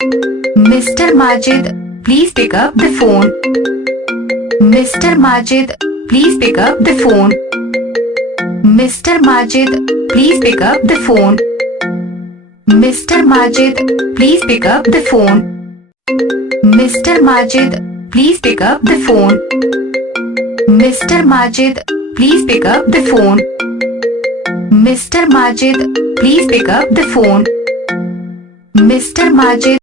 Mr. Majid, please pick up the phone. Mr. Majid, please pick up the phone. Mr. Majid, please pick up the phone. Mr. Majid, please pick up the phone. Mr. Majid, please pick up the phone. Mr. Majid, please pick up the phone. Mr. Majid, please pick up the phone. Mr. Majid